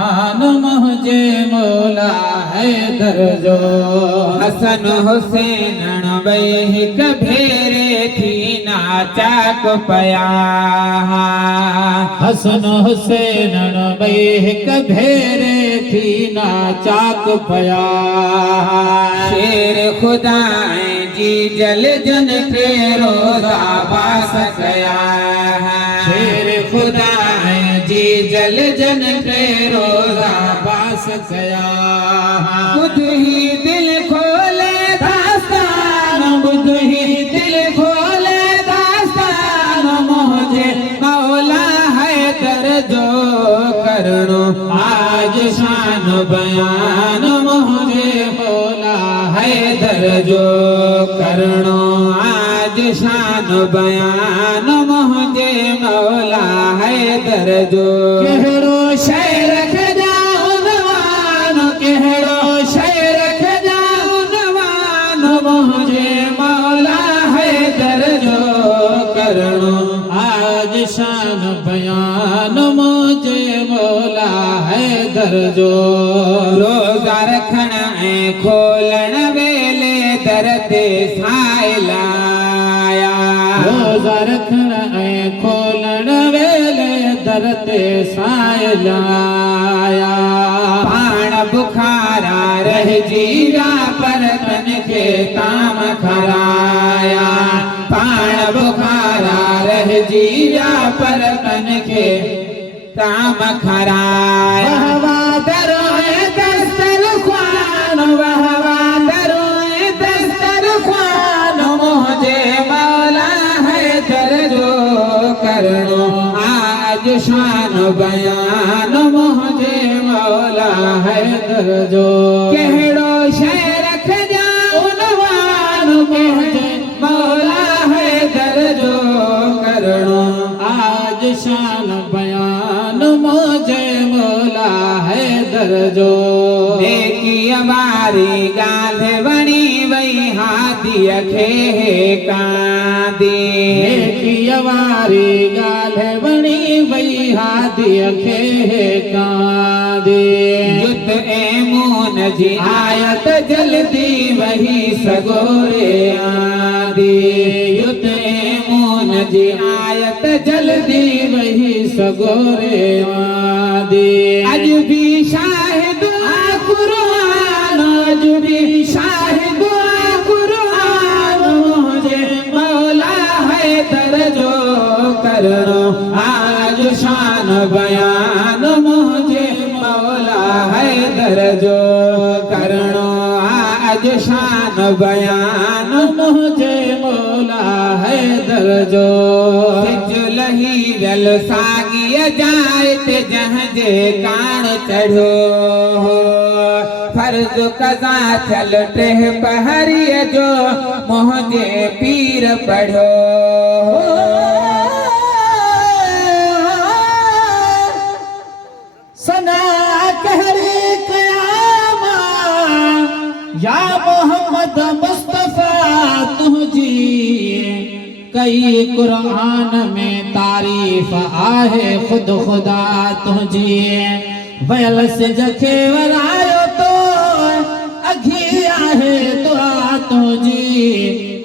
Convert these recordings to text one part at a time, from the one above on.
बयान मुझे मौला हैदर जो। हसन हुसैन वही कभेरे थी नाचाक पया। हसन हुसैन वही कभेरे थी नाचाक पया। शेर खुदा जी जल जन के रोजा बास गया। शेर खुदा जी जल जन के रोजा बास गया। खुद ही दिल खोले दास्तान, खुद ही दिल खोले दास्तान, मुझे मौला हैदर जो करणो आज शान बयान, मुझे मौला हैदर जो करणो आज शान बयान, मुझे मौला हैदर जो। कहड़ो शेर खजाओ नवान, कहड़ो शेर खजाओ नवान, मुझे मौला हैदर जो करणो आज शान बयान, मुझे मौला हैदर जो। रोजा रखण ऐं खोलण वेले दर ते साइलाया। रोजा रखण ऐं खोलण वेले दर ते साइलाया। पाण बुखारा रहिजी विया पर तन खे ताम खराया। पाण बुखारा रहिजी विया पर तन खे ताम खराया। वहवा दरोए दस्तरख्वान, वहवा दरोए दस्तरख्वान, मुझे मौला हैदर जो करणो आज शान बयान, मुझे मौला हैदर जो। कहड़ो शेर खजाओ नवान, मुझे मौला हैदर जो करणो आज शान बयान, मुझे मौला हैदर जो। नेकी हमारी गाल वणी वही हाथी खे कांदी। नेकी वारी गाल वणी वही हाथी खे कांदी। युत ऐमून जी आयत जल्दी वही सगोरे आंदी। युत ऐमून जी आयत जल्दी वही सगोरे आंदी। अज भी शाहिद आ कुरान, अज भी शाहिद आ कुरान, मुझे मौला हैदर जो करणो आज शान बयान, मुझे मौला हैदर जो करणो आज शान बयान, मुझे मौला हैदर जो। लही रल साॻीअ जाए ते जंहिंजे कान चढ़ो। फर्ज़ कज़ा थियल टेह पहरीअ जो मुंहिंजे पीर पढ़ो। सना कहरी क़यामा या मोहम्मद मुस्तफा तुझी। कई कुरान में तारीफ आहे खुद खुदा तुझी। वयल से जखे वरायो तो अघी आहे दुआ तुझी।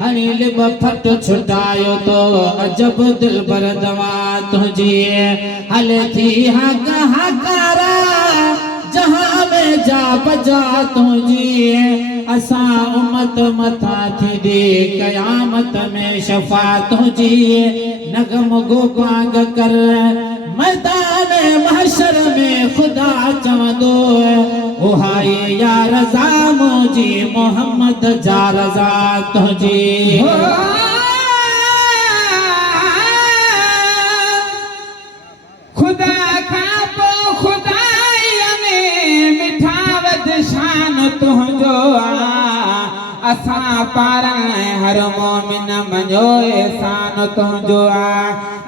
हणी लिब फट छुटायो तो अजब दिल पर दवा तुझी। हले थी हक हकारा जहां में जा बजा तुझी। असा उम्मत मथा थी दे कयामत में शफा तुझी। नगम गोपांग कर मैदान महशर में खुदा चवंदो उहाई या रज़ा मुझी मोहम्मद जा रज़ा तुझी। खुदा खां पोइ खुदाईअ में मिठावत शान तुंहिंजो आ। असां पारां हर मोमिन मञो एहसान तुंहिंजो आ।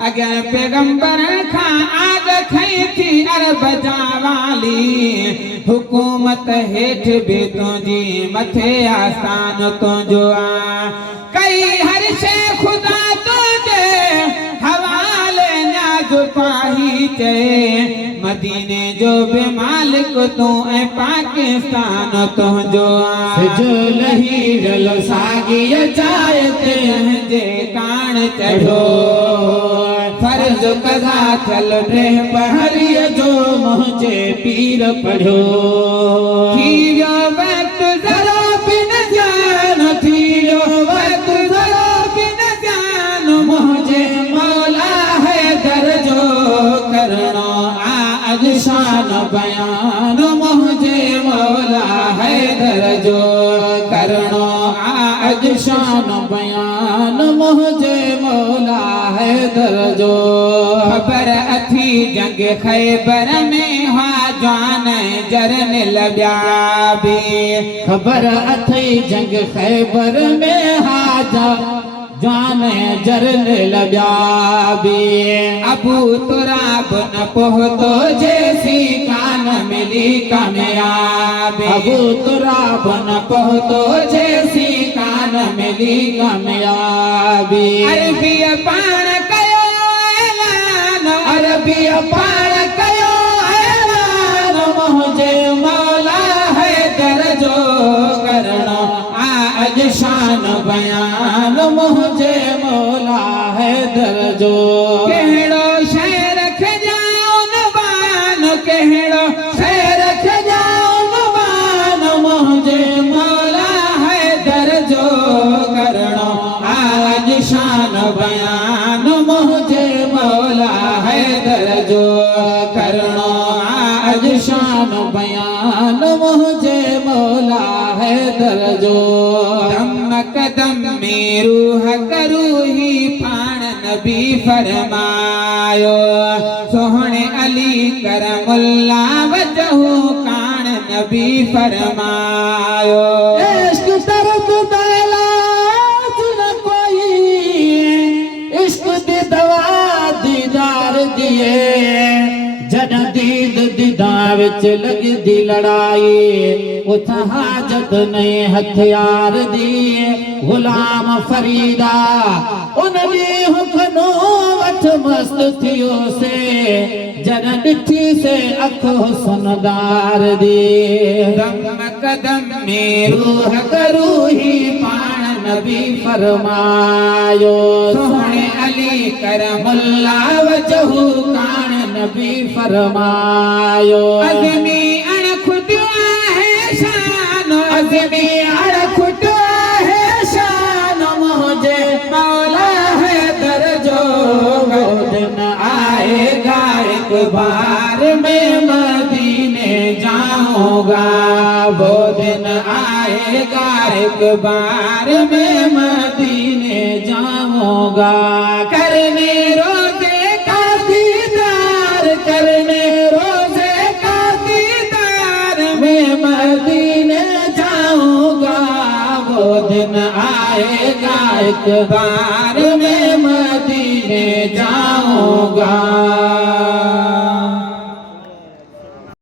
अॻियां पैगंबर खां आग खई थी अरब जा वाली। हुकूमत हेठि बि तुंहिंजी मथे आसान तुंहिंजो आ। कई हर शइ ख़ुदा तुंहिंजे हवाले न्याज़ पाही चए मदीने जो बे मालिक तू ऐं पाकिस्तान तुंहिंजो जो लहीरल साॻीअ चाय ते जे कान चढ़ो फर्ज कज़ा थियल टे पहरीअ जो मुंहिंजे पीर पढ़ियो थी वियो वक्त ज़रा बिन जान थी वियो वक्त ज़रा बिन जान मुंहिंजे मौला हैदर जो करणो अॼु शान बयान मुंहिंजे मौला हैदर जो करणो अॼु शान बयान मुंहिंजे मौला हैदर जो ख़बर अथी जंग ख़ैबर में हा जान जरन लॻिया बि ख़बर अथई जंग ख़ैबर में हाजा जान जरन लॻिया बि अबू तुराब न पहुतो जैसी कान मिली कामयाबी अबू तुराब न पहुतो जैसी कान मिली कामयाबी अरबी पाण कयो ऐलान अरबी पाण कयो ऐलान मुंहिंजे मौला हैदर जो करणो अॼु शान बयान मुंहिंजे मौला हैदर जो कहिड़ो शइ रखजाउन बान कहिड़ो शइ रखजाउन बान मुंहिंजे मौला हैदर जो करणो अॼु शान बयान मुंहिंजे मौला हैदर जो करणो अॼु शान बयान मुंहिंजे मौला हैदर जो दम कदम में रूह करूही पाण नबी फरमायो सोहणे अली करमुल्ला वजहू कान नबी फरमायो इश्क दर्द दा इलाज न कोई इश्क दी दवा दीदार दिए जॾहिं दीद दीदा विच लॻंदी लड़ाई उथ हाजत नए हथियार दिए गुलाम फरीदा उन ॾींहुं हुकनो वठ मस्त थियो से जॾहिं ॾिठी से अख हुस्नदार दिए दम कदम में रूह करूही पाण नबी फरमायो सोहणे अली करमुल्ला वजहू कान नबी फरमायो अज़मी अणखुटियो आहे शान अज़मी अणखुटियो आहे शान मुंहिंजे मौला हैदर जो वो दिन आएगा एक बार में मदीने जाऊंगा वो दिन आएगा एक बार में मदीने जाऊंगा करने रोजे का दीदार करने रोजे का दीदार में मदीने जाऊंगा वो दिन आएगा एक बार में मदीने जाऊंगा